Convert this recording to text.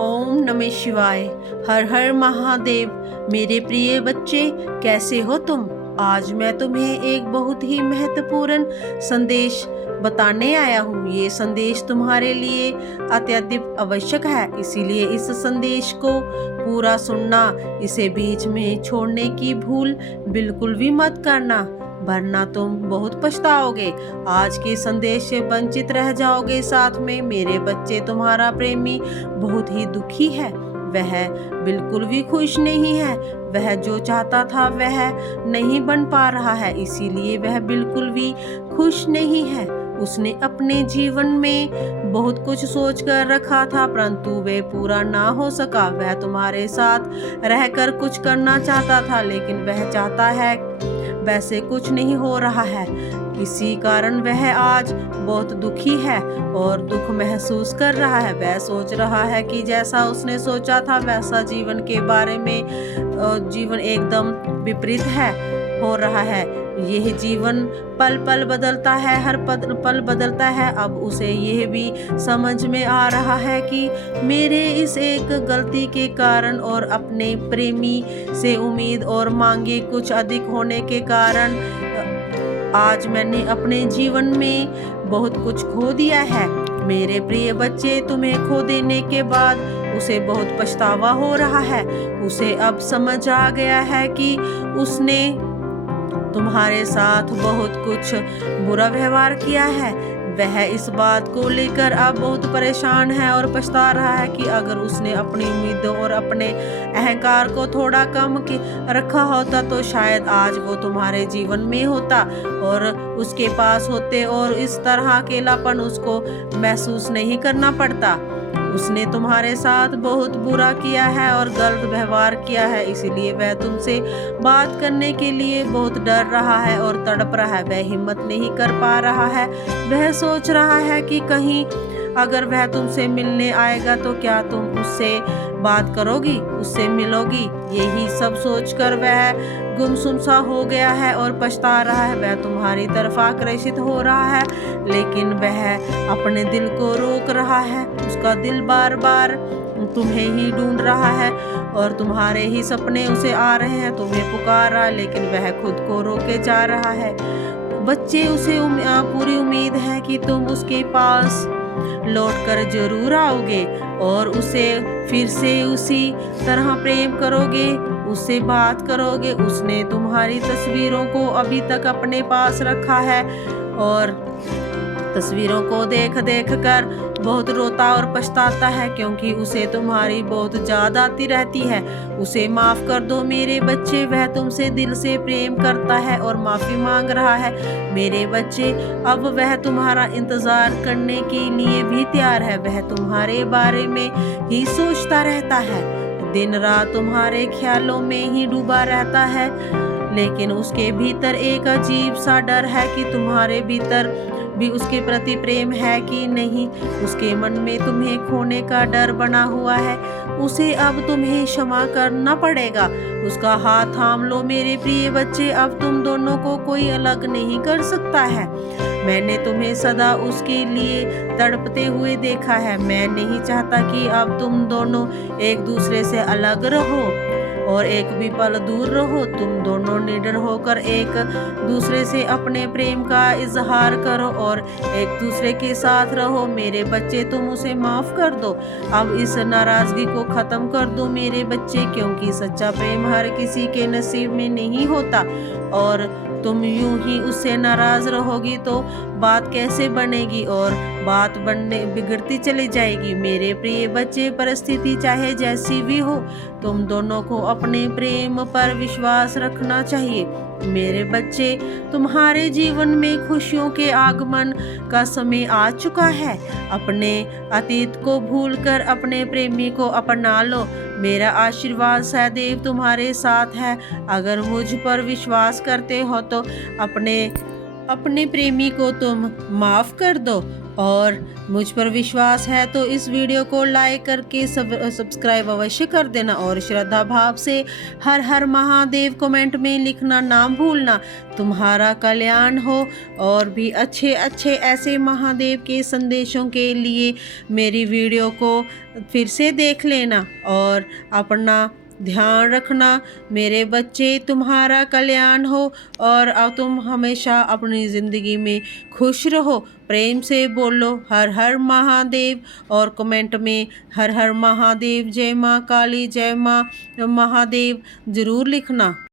ओम नमः शिवाय। हर हर महादेव। मेरे प्रिय बच्चे, कैसे हो तुम? आज मैं तुम्हें एक बहुत ही महत्वपूर्ण संदेश बताने आया हूँ। ये संदेश तुम्हारे लिए अत्यधिक आवश्यक है, इसीलिए इस संदेश को पूरा सुनना। इसे बीच में छोड़ने की भूल बिल्कुल भी मत करना, वरना तुम बहुत पछताओगे। आज के संदेश से वंचित रह जाओगे। साथ में मेरे बच्चे, तुम्हारा प्रेमी बहुत ही दुखी है। वह बिल्कुल भी खुश नहीं है। वह जो चाहता था वह नहीं बन पा रहा है, इसीलिए वह बिल्कुल भी खुश नहीं है। उसने अपने जीवन में बहुत कुछ सोच कर रखा था, परंतु वे पूरा ना हो सका। वह तुम्हारे साथ रहकर कुछ करना चाहता था, लेकिन वह चाहता है वैसे कुछ नहीं हो रहा है। इसी कारण वह आज बहुत दुखी है और दुख महसूस कर रहा है। वह सोच रहा है कि जैसा उसने सोचा था वैसा जीवन के बारे में जीवन एकदम विपरीत हो रहा है। यह जीवन पल पल बदलता है, हर पल बदलता है। अब उसे यह भी समझ में आ रहा है कि मेरे इस एक गलती के कारण और अपने प्रेमी से उम्मीद और मांगे कुछ अधिक होने के कारण आज मैंने अपने जीवन में बहुत कुछ खो दिया है। मेरे प्रिय बच्चे, तुम्हें खो देने के बाद उसे बहुत पछतावा हो रहा है। उसे अब समझ आ गया है कि उसने तुम्हारे साथ बहुत कुछ बुरा व्यवहार किया है। वह इस बात को लेकर अब बहुत परेशान है और पछता रहा है कि अगर उसने अपनी उम्मीदों और अपने अहंकार को थोड़ा कम रखा होता तो शायद आज वो तुम्हारे जीवन में होता और उसके पास होते और इस तरह अकेलापन उसको महसूस नहीं करना पड़ता। उसने तुम्हारे साथ बहुत बुरा किया है और गलत व्यवहार किया है, इसीलिए वह तुमसे बात करने के लिए बहुत डर रहा है और तड़प रहा है। वह हिम्मत नहीं कर पा रहा है। वह सोच रहा है कि कहीं अगर वह तुमसे मिलने आएगा तो क्या तुम उससे बात करोगी, उससे मिलोगी। यही सब सोचकर वह गुमसुम सा हो गया है और पछता रहा है। वह तुम्हारी तरफ आकर्षित हो रहा है, लेकिन वह अपने दिल को रोक रहा है। उसका दिल बार बार तुम्हें ही ढूंढ रहा है और तुम्हारे ही सपने उसे आ रहे हैं, तुम्हें पुकार रहा है, लेकिन वह खुद को रोके जा रहा है। बच्चे, उसे पूरी उम्मीद है कि तुम उसके पास लौटकर जरूर आओगे और उसे फिर से उसी तरह प्रेम करोगे, उससे बात करोगे। उसने तुम्हारी तस्वीरों को अभी तक अपने पास रखा है और तस्वीरों को देख देख कर बहुत रोता और पछताता है, क्योंकि उसे तुम्हारी बहुत याद आती रहती है। उसे माफ़ कर दो मेरे बच्चे, वह तुमसे दिल से प्रेम करता है और माफ़ी मांग रहा है। मेरे बच्चे, अब वह तुम्हारा इंतज़ार करने के लिए भी तैयार है। वह तुम्हारे बारे में ही सोचता रहता है, दिन रात तुम्हारे ख्यालों में ही डूबा रहता है, लेकिन उसके भीतर एक अजीब सा डर है कि तुम्हारे भीतर भी उसके प्रति प्रेम है कि नहीं। उसके मन में तुम्हें खोने का डर बना हुआ है। उसे अब तुम्हें क्षमा करना पड़ेगा। उसका हाथ थाम लो मेरे प्रिय बच्चे। अब तुम दोनों को कोई अलग नहीं कर सकता है। मैंने तुम्हें सदा उसके लिए तड़पते हुए देखा है। मैं नहीं चाहता कि अब तुम दोनों एक दूसरे से अलग रहो और एक भी पल दूर रहो। तुम दोनों निडर होकर एक दूसरे से अपने प्रेम का इजहार करो और एक दूसरे के साथ रहो। मेरे बच्चे, तुम उसे माफ़ कर दो। अब इस नाराज़गी को ख़त्म कर दो मेरे बच्चे, क्योंकि सच्चा प्रेम हर किसी के नसीब में नहीं होता और तुम यूं ही उससे नाराज़ रहोगी तो बात कैसे बनेगी और बात बिगड़ती चली जाएगी। मेरे प्रिय बच्चे, परिस्थिति चाहे जैसी भी हो, तुम दोनों को अपने प्रेम पर विश्वास रखना चाहिए। मेरे बच्चे, तुम्हारे जीवन में खुशियों के आगमन का समय आ चुका है। अपने अतीत को भूलकर अपने प्रेमी को अपना लो। मेरा आशीर्वाद सदैव तुम्हारे साथ है। अगर मुझ पर विश्वास करते हो तो अपने प्रेमी को तुम माफ़ कर दो और मुझ पर विश्वास है तो इस वीडियो को लाइक करके सब्सक्राइब अवश्य कर देना और श्रद्धा भाव से हर हर महादेव कमेंट में लिखना ना भूलना। तुम्हारा कल्याण हो। और भी अच्छे अच्छे ऐसे महादेव के संदेशों के लिए मेरी वीडियो को फिर से देख लेना और अपना ध्यान रखना। मेरे बच्चे, तुम्हारा कल्याण हो और अब तुम हमेशा अपनी ज़िंदगी में खुश रहो। प्रेम से बोलो हर हर महादेव और कमेंट में हर हर महादेव, जय माँ काली, जय माँ महादेव ज़रूर लिखना।